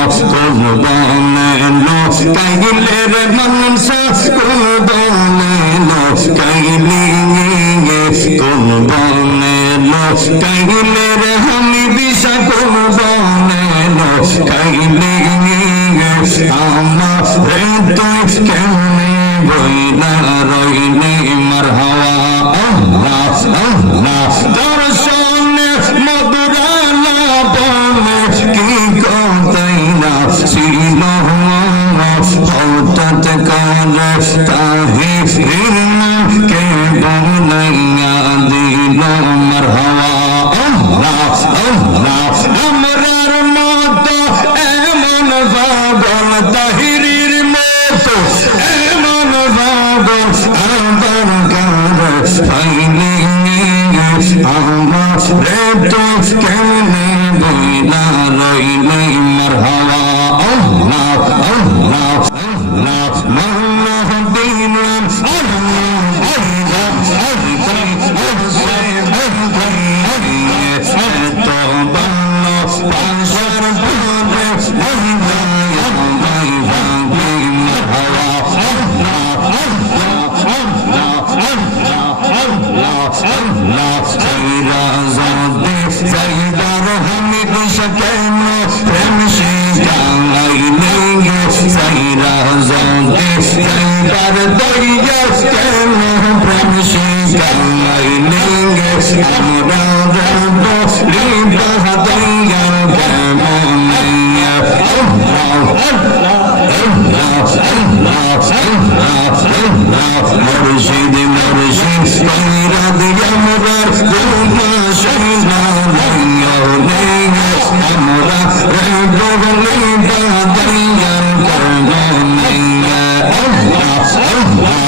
কোনবেলো কাইলে রে মনস কোনবেলো কাইলে কোনবেলো কাইলে রে হামি দিশা কোনবেলো কাইলে আমার তো কেমনে বইলা রইলে মার হাওয়া আল্লাহ আল্লাহ Let us come in, we are in my heart. çekeno Hemşika aynengi saira zongi Saydar doyya Keno Hemşika aynengi Amra rado Liba hadayya Kemo Menya Oh, oh, oh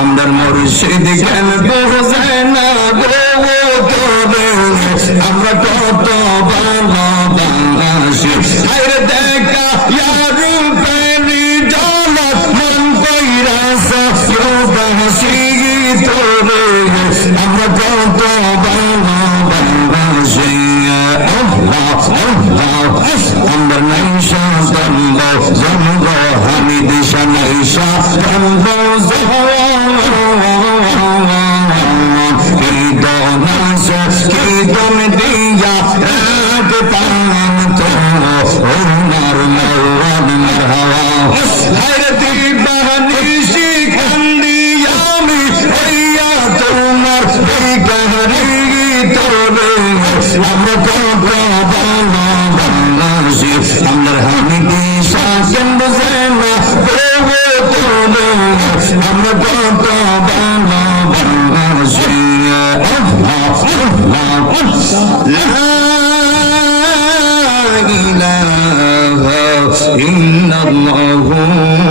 اندر مرشد قلب حسین بو توبه আমরা কত ভালোবাসি আরে দেখা ইয়ারু পেনি দলত মন কইরা সাফিও বাসি তোরে আমরা কত জন্ম হিন্দি সমেশা জন্ম الله